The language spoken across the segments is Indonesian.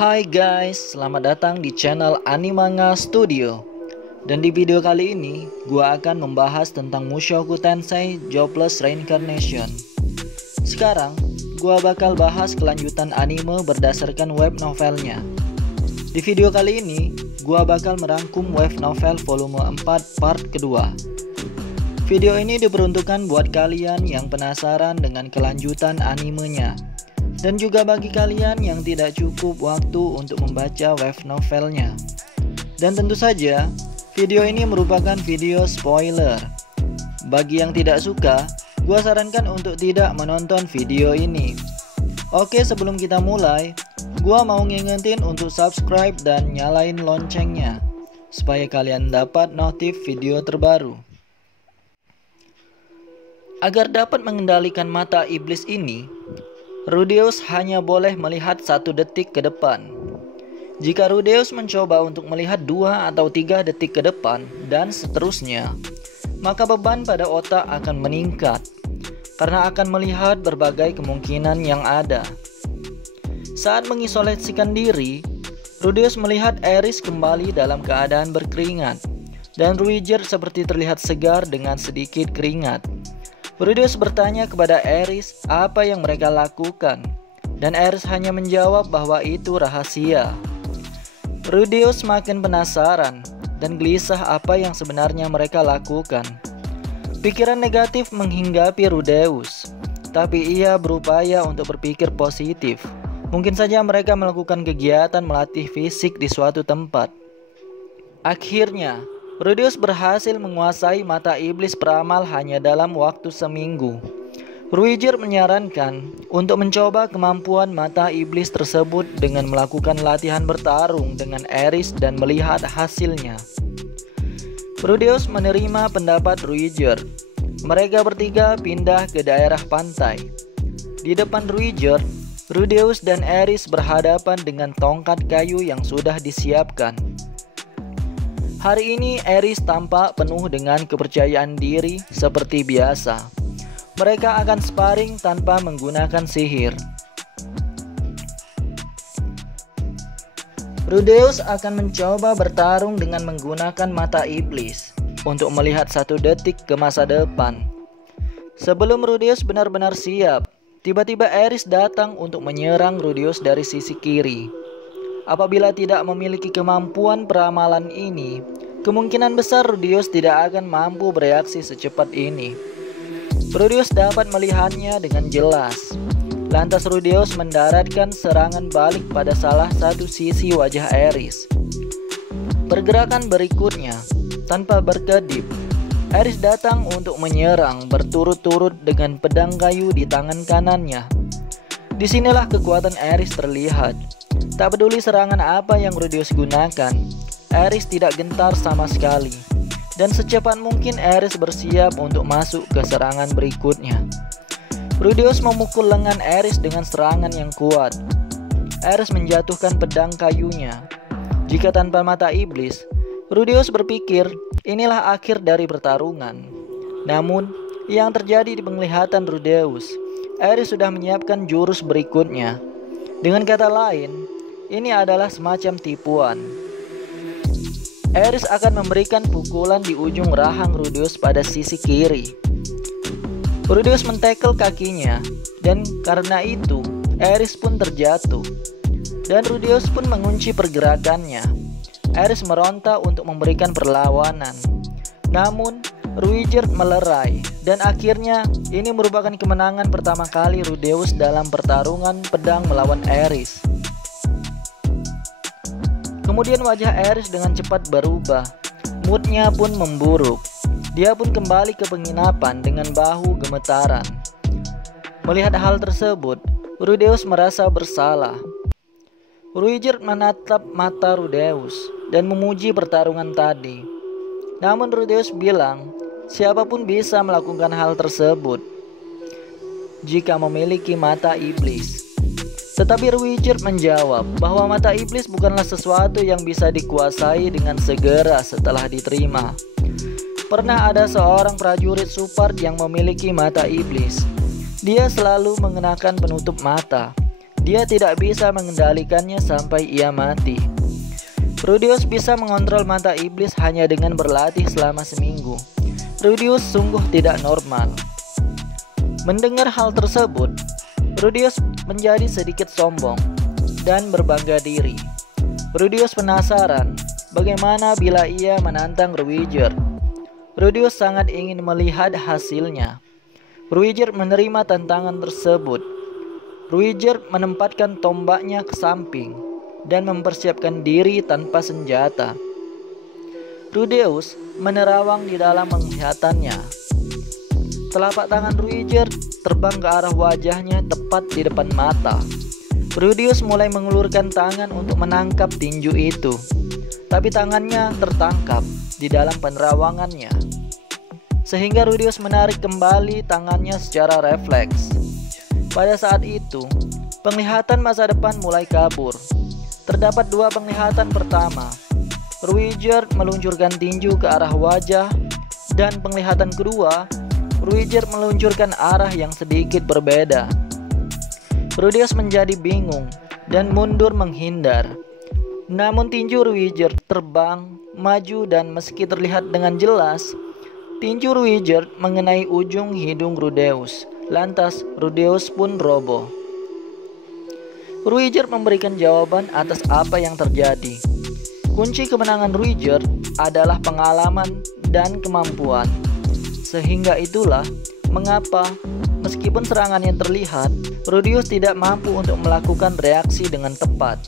Hai guys, selamat datang di channel Animanga Studio. Dan di video kali ini, gua akan membahas tentang Mushoku Tensei Jobless Reincarnation. Sekarang, gua bakal bahas kelanjutan anime berdasarkan web novelnya. Di video kali ini, gua bakal merangkum web novel volume 4 part kedua. Video ini diperuntukkan buat kalian yang penasaran dengan kelanjutan animenya, dan juga bagi kalian yang tidak cukup waktu untuk membaca web novelnya. Dan tentu saja, video ini merupakan video spoiler. Bagi yang tidak suka, gua sarankan untuk tidak menonton video ini. Oke, sebelum kita mulai, gua mau ngingetin untuk subscribe dan nyalain loncengnya, supaya kalian dapat notif video terbaru. Agar dapat mengendalikan mata iblis ini, Rudeus hanya boleh melihat 1 detik ke depan. Jika Rudeus mencoba untuk melihat 2 atau 3 detik ke depan dan seterusnya, maka beban pada otak akan meningkat karena akan melihat berbagai kemungkinan yang ada. Saat mengisolasikan diri, Rudeus melihat Eris kembali dalam keadaan berkeringat, dan Ruijerd seperti terlihat segar dengan sedikit keringat. Rudeus bertanya kepada Eris apa yang mereka lakukan, dan Eris hanya menjawab bahwa itu rahasia. Rudeus makin penasaran dan gelisah apa yang sebenarnya mereka lakukan. Pikiran negatif menghinggapi Rudeus, tapi ia berupaya untuk berpikir positif. Mungkin saja mereka melakukan kegiatan melatih fisik di suatu tempat. Akhirnya, Rudeus berhasil menguasai mata iblis peramal hanya dalam waktu seminggu. Ruijerd menyarankan untuk mencoba kemampuan mata iblis tersebut dengan melakukan latihan bertarung dengan Eris dan melihat hasilnya. Rudeus menerima pendapat Ruijerd. Mereka bertiga pindah ke daerah pantai. Di depan Ruijerd, Rudeus dan Eris berhadapan dengan tongkat kayu yang sudah disiapkan. Hari ini Eris tampak penuh dengan kepercayaan diri seperti biasa. Mereka akan sparring tanpa menggunakan sihir. Rudeus akan mencoba bertarung dengan menggunakan mata iblis untuk melihat 1 detik ke masa depan. Sebelum Rudeus benar-benar siap, tiba-tiba Eris datang untuk menyerang Rudeus dari sisi kiri. Apabila tidak memiliki kemampuan peramalan ini, kemungkinan besar Rudeus tidak akan mampu bereaksi secepat ini. Rudeus dapat melihatnya dengan jelas. Lantas Rudeus mendaratkan serangan balik pada salah satu sisi wajah Eris. Pergerakan berikutnya, tanpa berkedip, Eris datang untuk menyerang berturut-turut dengan pedang kayu di tangan kanannya. Disinilah kekuatan Eris terlihat. Tak peduli serangan apa yang Rudeus gunakan, Eris tidak gentar sama sekali. Dan secepat mungkin Eris bersiap untuk masuk ke serangan berikutnya. Rudeus memukul lengan Eris dengan serangan yang kuat. Eris menjatuhkan pedang kayunya. Jika tanpa mata iblis, Rudeus berpikir inilah akhir dari pertarungan. Namun, yang terjadi di penglihatan Rudeus, Eris sudah menyiapkan jurus berikutnya. Dengan kata lain, ini adalah semacam tipuan. Eris akan memberikan pukulan di ujung rahang Rudeus pada sisi kiri. Rudeus mentekel kakinya, dan karena itu Eris pun terjatuh. Dan Rudeus pun mengunci pergerakannya. Eris meronta untuk memberikan perlawanan. Namun, Ruijerd melerai, dan akhirnya ini merupakan kemenangan pertama kali Rudeus dalam pertarungan pedang melawan Eris. Kemudian wajah Eris dengan cepat berubah. Moodnya pun memburuk. Dia pun kembali ke penginapan dengan bahu gemetaran. Melihat hal tersebut, Rudeus merasa bersalah. Ruijerd menatap mata Rudeus dan memuji pertarungan tadi. Namun Rudeus bilang, siapapun bisa melakukan hal tersebut jika memiliki mata iblis. Tetapi Ruijerd menjawab bahwa mata iblis bukanlah sesuatu yang bisa dikuasai dengan segera setelah diterima. Pernah ada seorang prajurit Supard yang memiliki mata iblis. Dia selalu mengenakan penutup mata Dia tidak bisa mengendalikannya sampai ia mati. Rudeus bisa mengontrol mata iblis hanya dengan berlatih selama seminggu. Rudeus sungguh tidak normal. Mendengar hal tersebut, Rudeus menjadi sedikit sombong dan berbangga diri. Rudeus penasaran bagaimana bila ia menantang Ruiger. Rudeus sangat ingin melihat hasilnya. Ruiger menerima tantangan tersebut. Ruiger menempatkan tombaknya ke samping dan mempersiapkan diri tanpa senjata. Rudeus menerawang di dalam penglihatannya. Telapak tangan Ruiger terbang ke arah wajahnya tepat di depan mata. Rudeus mulai mengulurkan tangan untuk menangkap tinju itu, tapi tangannya tertangkap di dalam penerawangannya, sehingga Rudeus menarik kembali tangannya secara refleks. Pada saat itu, penglihatan masa depan mulai kabur. Terdapat dua penglihatan pertama. Ruiger meluncurkan tinju ke arah wajah, dan penglihatan kedua, Ruiger meluncurkan arah yang sedikit berbeda. Rudeus menjadi bingung dan mundur menghindar. Namun tinju Ruiger terbang, maju, dan meski terlihat dengan jelas, tinju Ruiger mengenai ujung hidung Rudeus. Lantas Rudeus pun roboh. Ruiger memberikan jawaban atas apa yang terjadi. Kunci kemenangan Ruiger adalah pengalaman dan kemampuan. Sehingga itulah mengapa meskipun serangan yang terlihat, Rudeus tidak mampu untuk melakukan reaksi dengan tepat.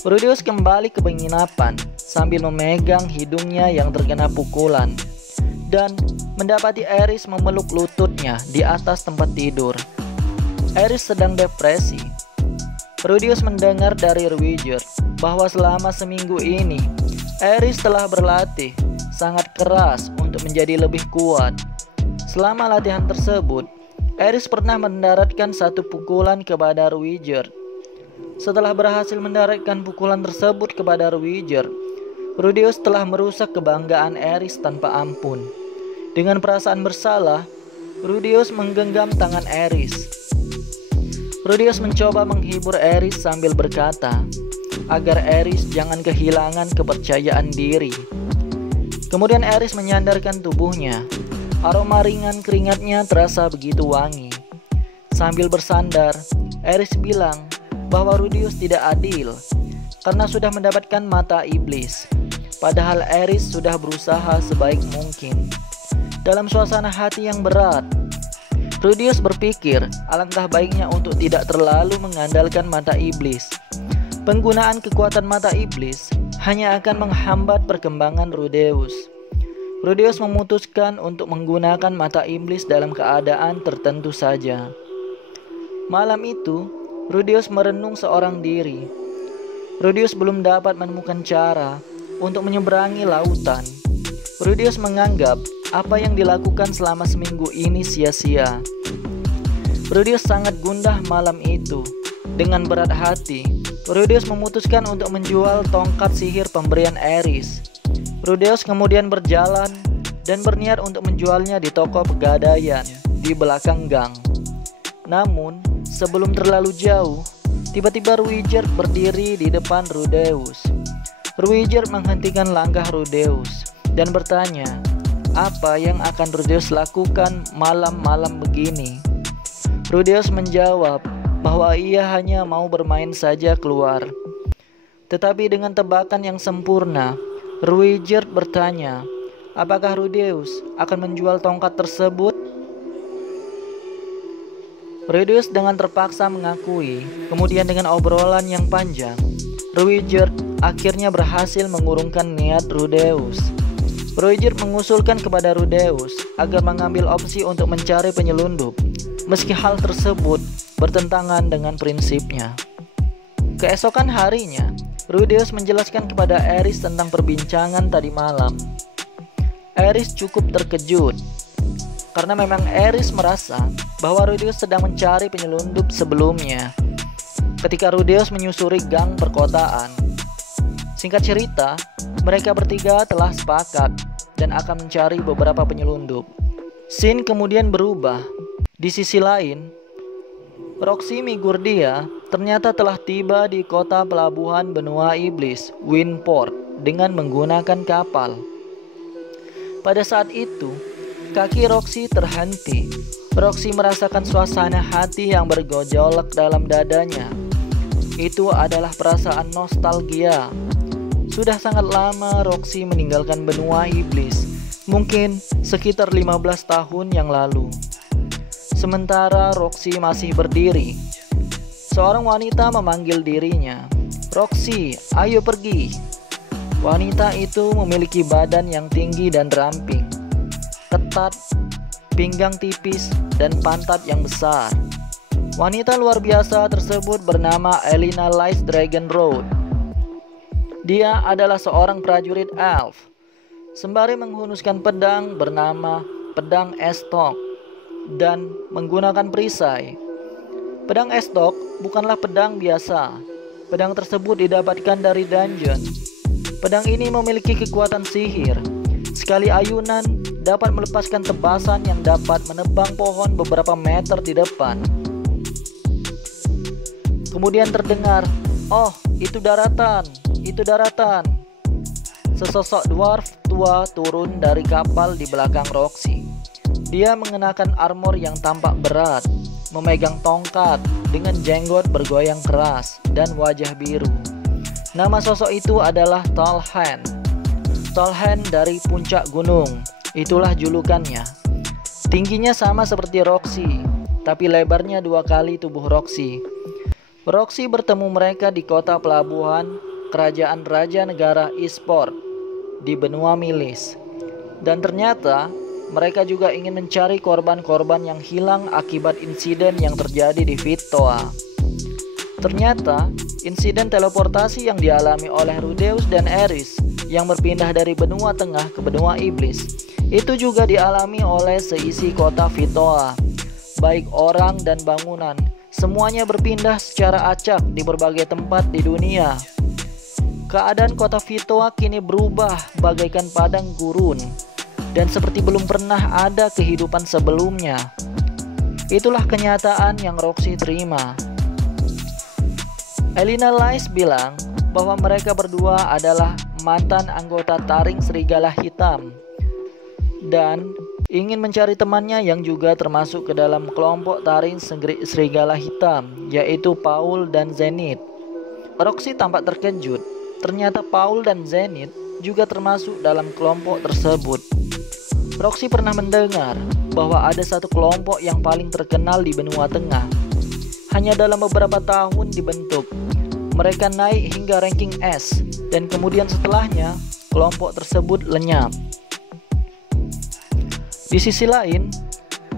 Rudeus kembali ke penginapan sambil memegang hidungnya yang terkena pukulan dan mendapati Ares memeluk lututnya di atas tempat tidur. Ares sedang depresi. Rudeus mendengar dari Ruiger bahwa selama seminggu ini Ares telah berlatih sangat keras untuk menjadi lebih kuat. Selama latihan tersebut, Ares pernah mendaratkan satu pukulan kepada Ruiger. Setelah berhasil mendaratkan pukulan tersebut kepada Ruiger, Rudeus telah merusak kebanggaan Ares tanpa ampun. Dengan perasaan bersalah, Rudeus menggenggam tangan Ares. Rudeus mencoba menghibur Ares sambil berkata agar Ares jangan kehilangan kepercayaan diri. Kemudian Ares menyandarkan tubuhnya. Aroma ringan keringatnya terasa begitu wangi. Sambil bersandar, Ares bilang bahwa Rudeus tidak adil karena sudah mendapatkan mata iblis. Padahal Ares sudah berusaha sebaik mungkin. Dalam suasana hati yang berat, Rudeus berpikir alangkah baiknya untuk tidak terlalu mengandalkan mata iblis. Penggunaan kekuatan mata iblis hanya akan menghambat perkembangan Rudeus. Rudeus memutuskan untuk menggunakan mata iblis dalam keadaan tertentu saja. Malam itu, Rudeus merenung seorang diri. Rudeus belum dapat menemukan cara untuk menyeberangi lautan. Rudeus menganggap apa yang dilakukan selama seminggu ini sia-sia. Rudeus sangat gundah malam itu. Dengan berat hati, Rudeus memutuskan untuk menjual tongkat sihir pemberian Ares. Rudeus kemudian berjalan dan berniat untuk menjualnya di toko pegadaian di belakang gang. Namun, sebelum terlalu jauh, tiba-tiba Ruiger berdiri di depan Rudeus. Ruiger menghentikan langkah Rudeus dan bertanya, apa yang akan Rudeus lakukan malam-malam begini? Rudeus menjawab bahwa ia hanya mau bermain saja keluar. Tetapi dengan tebakan yang sempurna, Ruiger bertanya, apakah Rudeus akan menjual tongkat tersebut? Rudeus dengan terpaksa mengakui. Kemudian dengan obrolan yang panjang, Ruiger akhirnya berhasil mengurungkan niat Rudeus. Ruiger mengusulkan kepada Rudeus agar mengambil opsi untuk mencari penyelundup, meski hal tersebut bertentangan dengan prinsipnya. Keesokan harinya, Rudeus menjelaskan kepada Ares tentang perbincangan tadi malam. Ares cukup terkejut, karena memang Ares merasa bahwa Rudeus sedang mencari penyelundup sebelumnya, ketika Rudeus menyusuri gang perkotaan. Singkat cerita, mereka bertiga telah sepakat dan akan mencari beberapa penyelundup. Scene kemudian berubah. Di sisi lain, Roxy Migurdia ternyata telah tiba di kota pelabuhan benua iblis, Windport, dengan menggunakan kapal. Pada saat itu, kaki Roxy terhenti. Roxy merasakan suasana hati yang bergejolak dalam dadanya. Itu adalah perasaan nostalgia. Sudah sangat lama Roxy meninggalkan benua iblis, mungkin sekitar 15 tahun yang lalu. Sementara Roxy masih berdiri, seorang wanita memanggil dirinya. "Roxy, ayo pergi." Wanita itu memiliki badan yang tinggi dan ramping, ketat, pinggang tipis, dan pantat yang besar. Wanita luar biasa tersebut bernama Elena Lice Dragonroad. Dia adalah seorang prajurit elf, sembari menghunuskan pedang bernama pedang Estok dan menggunakan perisai. Pedang Estok bukanlah pedang biasa. Pedang tersebut didapatkan dari dungeon. Pedang ini memiliki kekuatan sihir. Sekali ayunan dapat melepaskan tebasan yang dapat menebang pohon beberapa meter di depan. Kemudian terdengar, "Oh, itu daratan, itu daratan." Sesosok dwarf tua turun dari kapal di belakang Roxy. Dia mengenakan armor yang tampak berat, memegang tongkat dengan jenggot bergoyang keras dan wajah biru. Nama sosok itu adalah Tallhan. Tallhan dari puncak gunung, itulah julukannya. Tingginya sama seperti Roxy, tapi lebarnya 2 kali tubuh Roxy. Roxy bertemu mereka di kota pelabuhan kerajaan raja negara Eastport di benua Milis. Dan ternyata mereka juga ingin mencari korban-korban yang hilang akibat insiden yang terjadi di Vitoa. Ternyata insiden teleportasi yang dialami oleh Rudeus dan Eris yang berpindah dari benua tengah ke benua iblis itu juga dialami oleh seisi kota Vitoa. Baik orang dan bangunan, semuanya berpindah secara acak di berbagai tempat di dunia. Keadaan kota Vitoa kini berubah bagaikan padang gurun, dan seperti belum pernah ada kehidupan sebelumnya. Itulah kenyataan yang Roxy terima. Elena Lice bilang bahwa mereka berdua adalah mantan anggota Taring Serigala Hitam dan ingin mencari temannya yang juga termasuk ke dalam kelompok Taring Serigala Hitam, yaitu Paul dan Zenith. Roxy tampak terkejut. Ternyata Paul dan Zenith juga termasuk dalam kelompok tersebut. Roxy pernah mendengar bahwa ada satu kelompok yang paling terkenal di benua tengah. Hanya dalam beberapa tahun dibentuk, mereka naik hingga ranking S, dan kemudian setelahnya kelompok tersebut lenyap. Di sisi lain,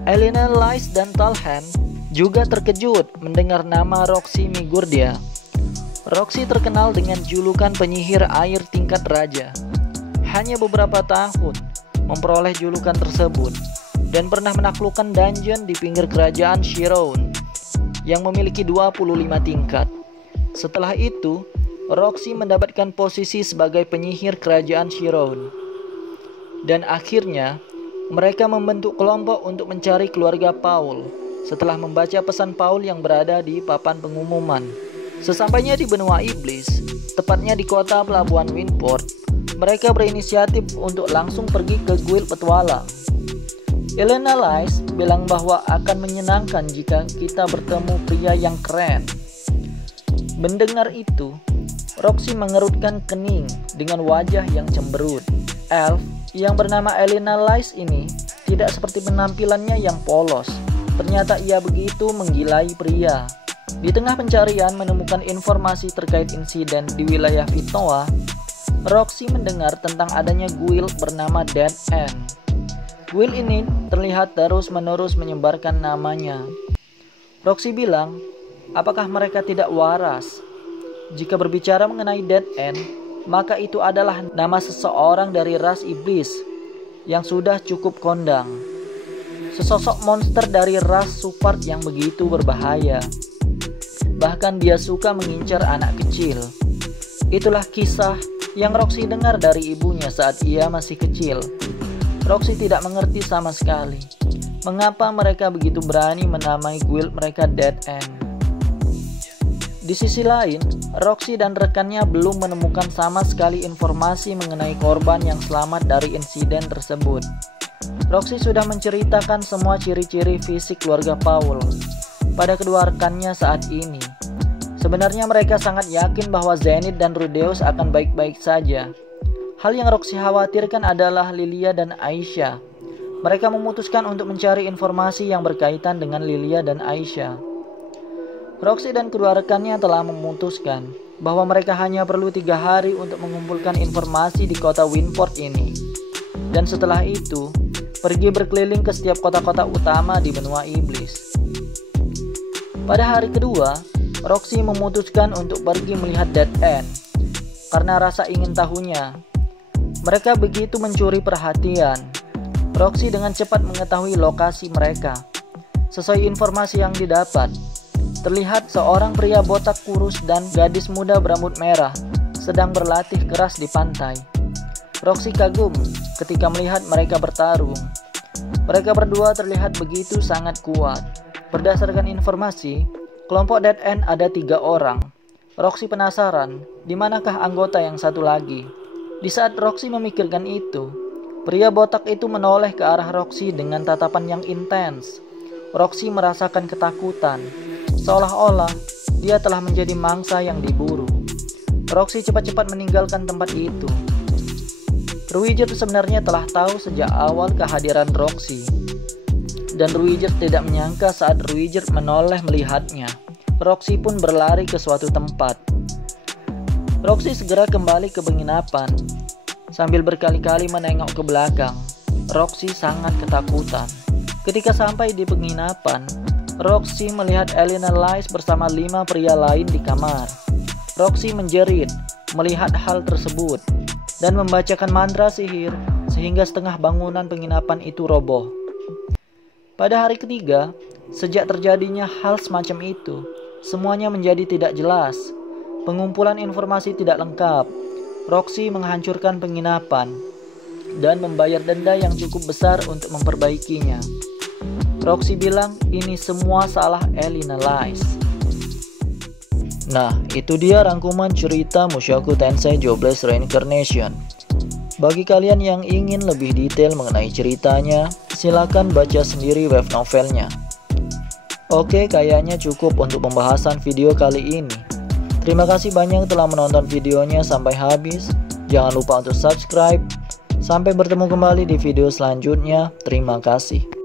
Elena Lice dan Tallhan juga terkejut mendengar nama Roxy Migurdia. Roxy terkenal dengan julukan penyihir air tingkat raja. Hanya beberapa tahun memperoleh julukan tersebut dan pernah menaklukkan dungeon di pinggir kerajaan Chiron yang memiliki 25 tingkat. Setelah itu, Roxy mendapatkan posisi sebagai penyihir kerajaan Chiron. Dan akhirnya, mereka membentuk kelompok untuk mencari keluarga Paul setelah membaca pesan Paul yang berada di papan pengumuman. Sesampainya di benua iblis, tepatnya di kota pelabuhan Windport, mereka berinisiatif untuk langsung pergi ke guild petualang. Elena Lice bilang bahwa akan menyenangkan jika kita bertemu pria yang keren. Mendengar itu, Roxy mengerutkan kening dengan wajah yang cemberut. Elf yang bernama Elena Lice ini tidak seperti penampilannya yang polos. Ternyata ia begitu menggilai pria. Di tengah pencarian menemukan informasi terkait insiden di wilayah Vitoa, Roxy mendengar tentang adanya guild bernama Dead End. Guild ini terlihat terus-menerus menyebarkan namanya. Roxy bilang, apakah mereka tidak waras? Jika berbicara mengenai Dead End, maka itu adalah nama seseorang dari ras iblis yang sudah cukup kondang. Sesosok monster dari ras Supart yang begitu berbahaya. Bahkan dia suka mengincar anak kecil. Itulah kisah yang Roxy dengar dari ibunya saat ia masih kecil. Roxy tidak mengerti sama sekali mengapa mereka begitu berani menamai guild mereka Dead End. Di sisi lain, Roxy dan rekannya belum menemukan sama sekali informasi mengenai korban yang selamat dari insiden tersebut. Roxy sudah menceritakan semua ciri-ciri fisik keluarga Paul pada kedua rekannya saat ini. Sebenarnya mereka sangat yakin bahwa Zenith dan Rudeus akan baik-baik saja. Hal yang Roxy khawatirkan adalah Lilia dan Aisyah. Mereka memutuskan untuk mencari informasi yang berkaitan dengan Lilia dan Aisyah. Roxy dan kedua rekannya telah memutuskan bahwa mereka hanya perlu 3 hari untuk mengumpulkan informasi di kota Winport ini. Dan setelah itu, pergi berkeliling ke setiap kota-kota utama di benua iblis. Pada hari kedua, Roxy memutuskan untuk pergi melihat Dead End karena rasa ingin tahunya. Mereka begitu mencuri perhatian. Roxy dengan cepat mengetahui lokasi mereka. Sesuai informasi yang didapat, terlihat seorang pria botak kurus dan gadis muda berambut merah sedang berlatih keras di pantai. Roxy kagum ketika melihat mereka bertarung. Mereka berdua terlihat begitu sangat kuat. Berdasarkan informasi, kelompok Dead End ada 3 orang. Roxy penasaran, di manakah anggota yang satu lagi? Di saat Roxy memikirkan itu, pria botak itu menoleh ke arah Roxy dengan tatapan yang intens. Roxy merasakan ketakutan, seolah-olah dia telah menjadi mangsa yang diburu. Roxy cepat-cepat meninggalkan tempat itu. Ruijert sebenarnya telah tahu sejak awal kehadiran Roxy. Dan Ruijert tidak menyangka saat Ruijert menoleh melihatnya. Roxy pun berlari ke suatu tempat. Roxy segera kembali ke penginapan. Sambil berkali-kali menengok ke belakang, Roxy sangat ketakutan. Ketika sampai di penginapan, Roxy melihat Elena Lice bersama 5 pria lain di kamar. Roxy menjerit melihat hal tersebut dan membacakan mantra sihir sehingga setengah bangunan penginapan itu roboh. Pada hari ketiga, sejak terjadinya hal semacam itu, semuanya menjadi tidak jelas. Pengumpulan informasi tidak lengkap. Roxy menghancurkan penginapan dan membayar denda yang cukup besar untuk memperbaikinya. Roxy bilang ini semua salah Elena Lice. Nah, itu dia rangkuman cerita Mushoku Tensei Jobless Reincarnation. Bagi kalian yang ingin lebih detail mengenai ceritanya, silakan baca sendiri web novelnya. Oke, kayaknya cukup untuk pembahasan video kali ini. Terima kasih banyak telah menonton videonya sampai habis. Jangan lupa untuk subscribe. Sampai bertemu kembali di video selanjutnya. Terima kasih.